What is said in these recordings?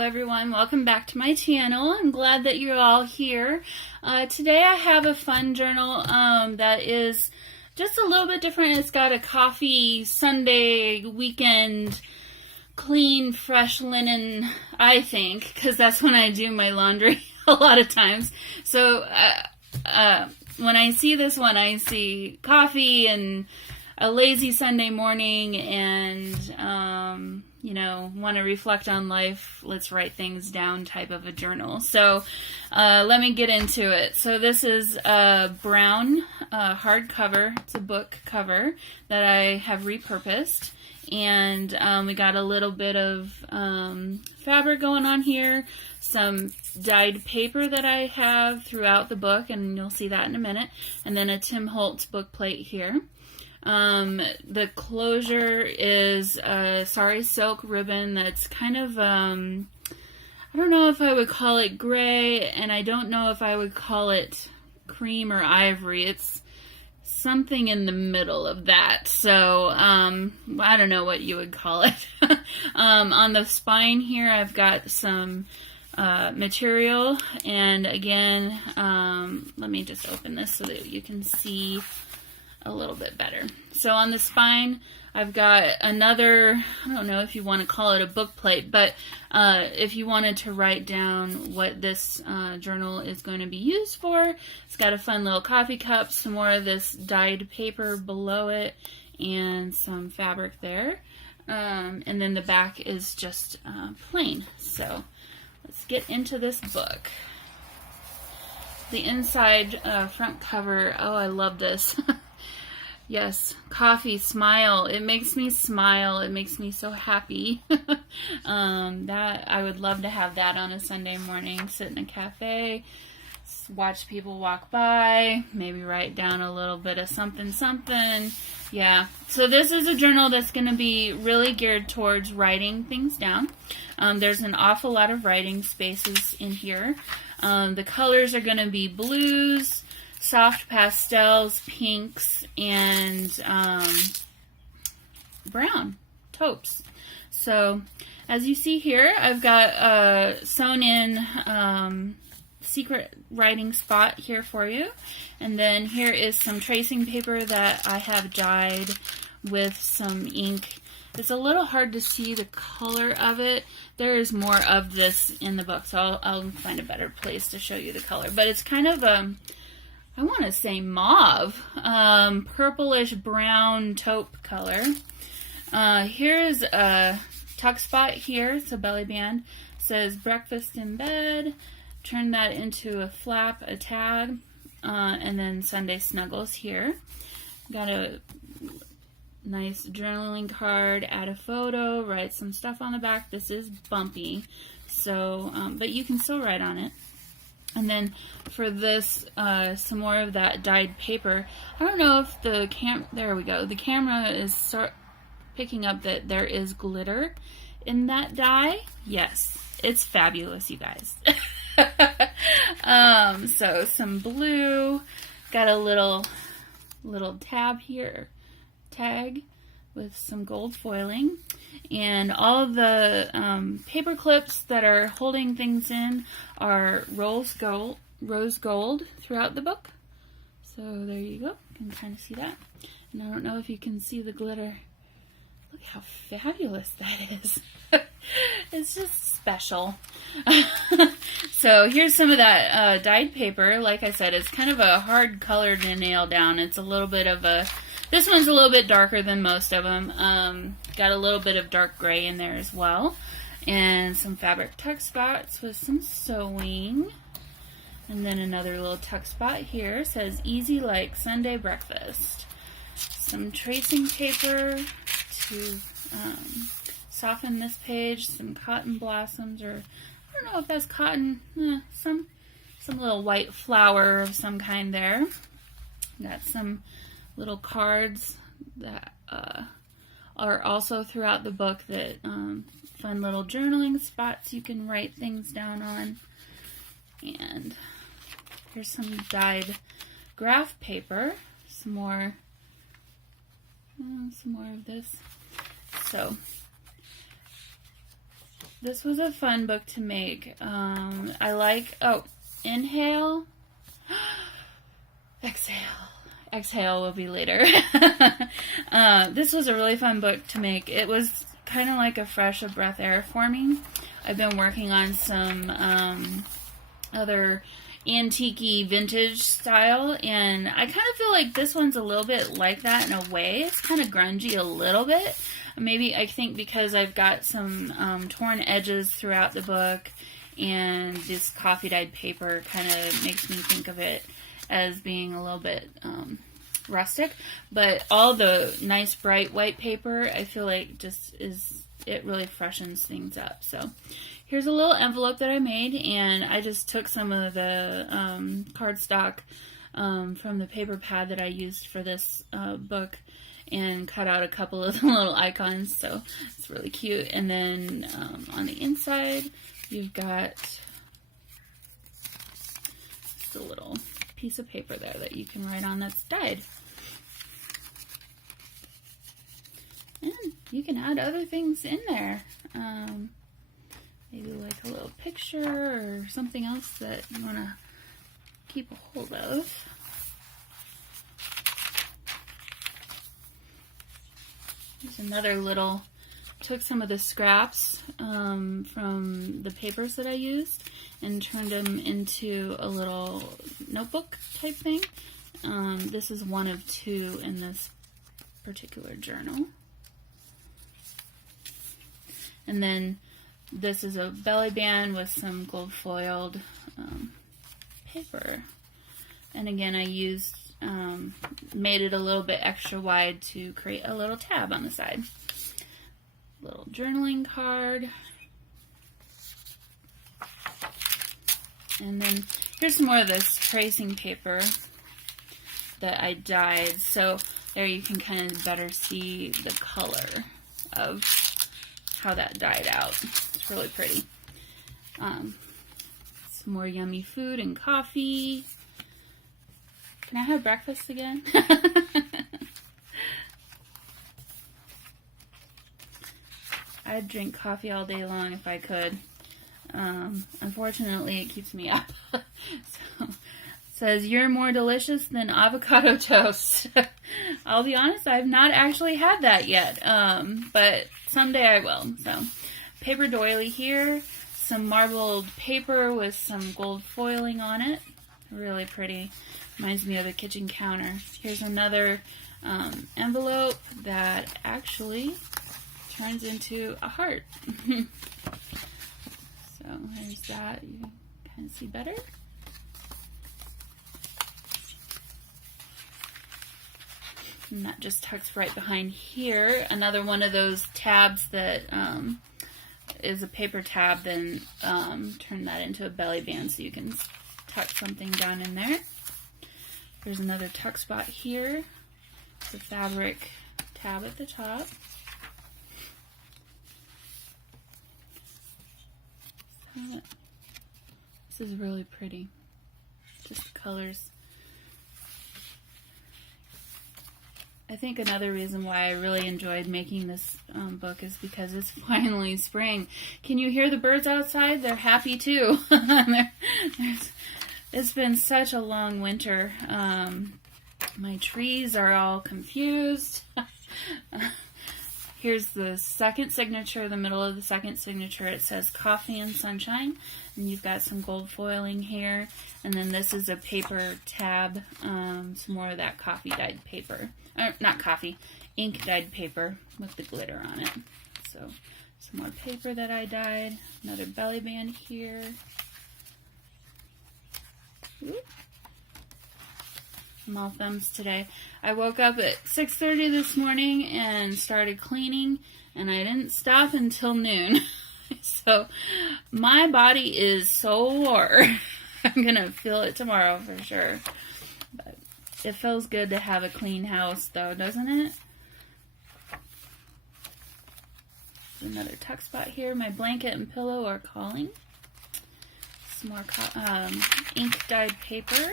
everyone, welcome back to my channel. I'm glad that you're all here. Today I have a fun journal that is just a little bit different. It's got a coffee Sunday weekend clean fresh linen, I think, because that's when I do my laundry a lot of times. So when I see this one, I see coffee and a lazy Sunday morning and want to reflect on life, let's write things down type of a journal. So let me get into it. So this is a brown hardcover. It's a book cover that I have repurposed. And we got a little bit of fabric going on here, some dyed paper that I have throughout the book, and you'll see that in a minute, and then a Tim Holtz book plate here. The closure is a sari silk ribbon that's kind of, I don't know if I would call it gray, and I don't know if I would call it cream or ivory. It's something in the middle of that. So, I don't know what you would call it. On the spine here, I've got some material, and again, let me just open this so that you can see a little bit better. So on the spine, I've got another, I don't know if you want to call it a book plate, but if you wanted to write down what this journal is going to be used for, it's got a fun little coffee cup, some more of this dyed paper below it, and some fabric there. And then the back is just plain. So let's get into this book. The inside front cover, oh, I love this. Yes, coffee, smile. It makes me smile. It makes me so happy. That I would love to have that on a Sunday morning. Sit in a cafe, watch people walk by, maybe write down a little bit of something. Yeah, so this is a journal that's going to be really geared towards writing things down. There's an awful lot of writing spaces in here. The colors are going to be blues, soft pastels, pinks, and brown taupes. So as you see here, I've got a sewn in secret writing spot here for you. And then here is some tracing paper that I have dyed with some ink. It's a little hard to see the color of it. There is more of this in the book, so I'll find a better place to show you the color. But it's kind of I want to say mauve, purplish brown taupe color. Here's a tuck spot here. It's a belly band. It says breakfast in bed. Turn that into a flap, a tag, and then Sunday snuggles here. Got a nice journaling card, add a photo, write some stuff on the back. This is bumpy, so but you can still write on it. And then for this, some more of that dyed paper. I don't know if the there we go. The camera is picking up that there is glitter in that dye. Yes, it's fabulous, you guys. So some blue, got a little tab here, tag with some gold foiling. And all of the paper clips that are holding things in are rose gold throughout the book. So there you go. You can kind of see that. And I don't know if you can see the glitter. Look how fabulous that is. It's just special. So here's some of that dyed paper. Like I said, it's kind of a hard color to nail down. It's a little bit of a... This one's a little bit darker than most of them. Got a little bit of dark gray in there as well. And some fabric tuck spots with some sewing. And then another little tuck spot here. Says easy like Sunday breakfast. Some tracing paper to soften this page. Some cotton blossoms, or I don't know if that's cotton. Some little white flower of some kind there. Got some little cards that are also throughout the book, that fun little journaling spots you can write things down on. And here's some dyed graph paper, some more of this. So This was a fun book to make. I like, inhale, exhale. Exhale will be later. This was a really fun book to make. It was kind of like a fresh of breath air for me. I've been working on some other antique-y vintage style, and I kind of feel like this one's a little bit like that in a way. It's kind of grungy a little bit. Maybe I think because I've got some torn edges throughout the book, and this coffee dyed paper kind of makes me think of it as being a little bit rustic. But all the nice bright white paper, I feel like it really freshens things up. So here's a little envelope that I made, and I just took some of the cardstock from the paper pad that I used for this book and cut out a couple of the little icons, so it's really cute. And then on the inside, you've got just a little piece of paper there that you can write on that's dyed. And you can add other things in there. Maybe like a little picture or something else that you want to keep a hold of. There's another little, took some of the scraps from the papers that I used and turned them into a little notebook type thing. This is one of two in this particular journal. And then this is a belly band with some gold foiled paper. And again, I used, made it a little bit extra wide to create a little tab on the side. Little journaling card. And then here's some more of this tracing paper that I dyed. So there you can kind of better see the color of how that dyed out. It's really pretty. Some more yummy food and coffee. Can I have breakfast again? I'd drink coffee all day long if I could. Unfortunately, it keeps me up. So, it says, you're more delicious than avocado toast. I'll be honest, I've not actually had that yet, but someday I will. So, paper doily here, some marbled paper with some gold foiling on it. Really pretty. Reminds me of the kitchen counter. Here's another envelope that actually turns into a heart. So there's that. You can kind of see better. And that just tucks right behind here. Another one of those tabs that is a paper tab, then turn that into a belly band so you can tuck something down in there. There's another tuck spot here. The fabric tab at the top. So, this is really pretty. Just the colors. I think another reason why I really enjoyed making this book is because it's finally spring. Can you hear the birds outside? They're happy too. It's been such a long winter. My trees are all confused. Here's the second signature, the middle of the second signature. It says Coffee and Sunshine. And you've got some gold foiling here. And then this is a paper tab, some more of that coffee dyed paper. Not coffee, ink dyed paper with the glitter on it. So some more paper that I dyed. Another belly band here. Oop. I'm all thumbs today. I woke up at 6:30 this morning and started cleaning, and I didn't stop until noon. So my body is sore. I'm gonna feel it tomorrow for sure. But it feels good to have a clean house though, doesn't it? Another tuck spot here. My blanket and pillow are calling. Some more ink dyed paper.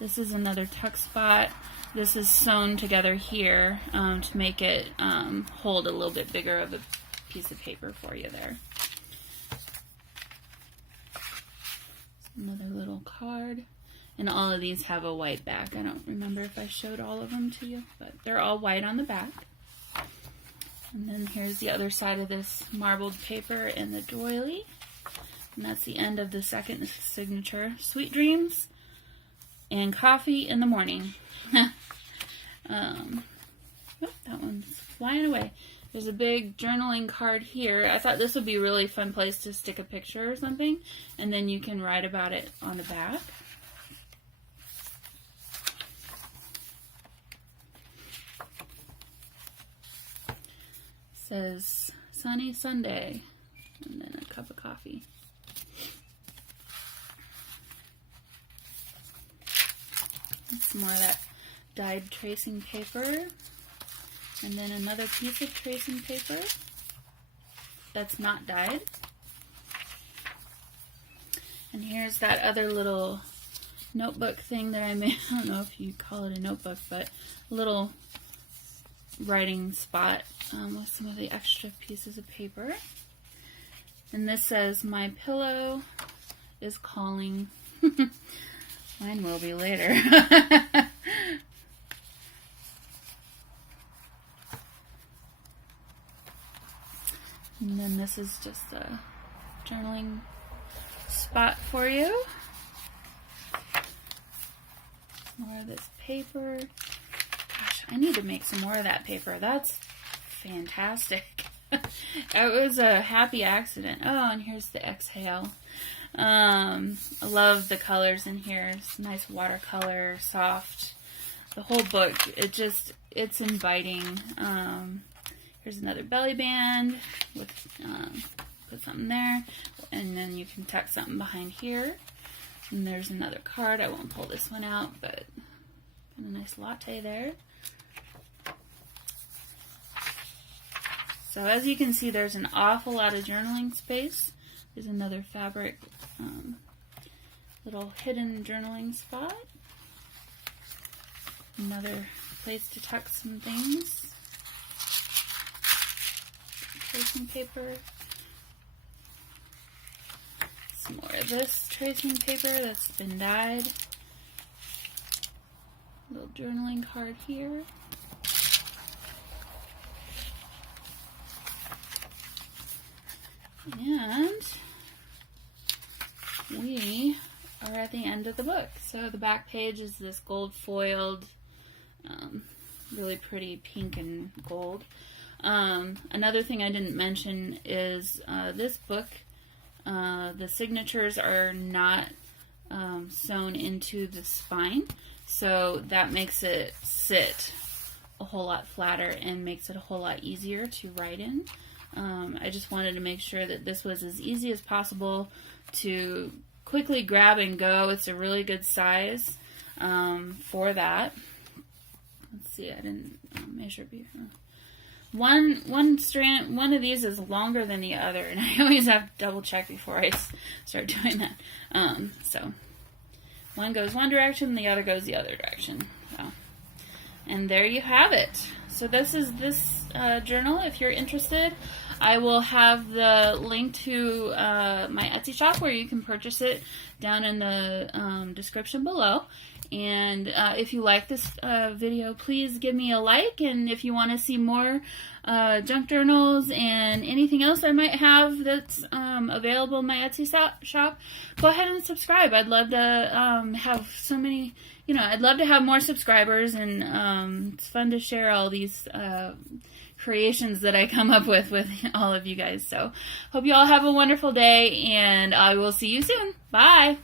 This is another tuck spot. This is sewn together here to make it hold a little bit bigger of a piece of paper for you there. Another little card. And all of these have a white back. I don't remember if I showed all of them to you, but they're all white on the back. And then here's the other side of this marbled paper and the doily. And that's the end of the second signature. Sweet dreams and coffee in the morning. Oh, that one's flying away. There's a big journaling card here. I thought this would be a really fun place to stick a picture or something, and then you can write about it on the back. It says sunny Sunday, and then a cup of coffee. Some more of that dyed tracing paper. And then another piece of tracing paper that's not dyed. And here's that other little notebook thing that I made. I don't know if you call it a notebook, but a little writing spot with some of the extra pieces of paper. And this says, "My pillow is calling." Mine will be later. And then this is just a journaling spot for you. More of this paper. Gosh, I need to make some more of that paper. That's fantastic. It was a happy accident. Oh, and here's the exhale. I love the colors in here. It's nice watercolor, soft. The whole book, it's inviting. Here's another belly band with, put something there, and then you can tuck something behind here. And there's another card. I won't pull this one out, but a nice latte there. So as you can see, there's an awful lot of journaling space. There's another fabric, little hidden journaling spot. Another place to tuck some things. Tracing paper. Some more of this tracing paper that's been dyed. Little journaling card here. And we are at the end of the book. So the back page is this gold foiled, really pretty pink and gold. Another thing I didn't mention is this book, the signatures are not sewn into the spine, so that makes it sit a whole lot flatter and makes it a whole lot easier to write in. I just wanted to make sure that this was as easy as possible to quickly grab and go. It's a really good size for that. Let's see, I didn't measure before. One strand, one of these is longer than the other, and I always have to double check before I start doing that. So one goes one direction, the other goes the other direction. So, and there you have it. So this is this journal. If you're interested, I will have the link to my Etsy shop where you can purchase it down in the description below. And if you like this video, please give me a like. And if you want to see more junk journals and anything else I might have that's available in my Etsy shop, go ahead and subscribe. I'd love to have so many, I'd love to have more subscribers, and it's fun to share all these creations that I come up with all of you guys. So hope you all have a wonderful day, and I will see you soon. Bye.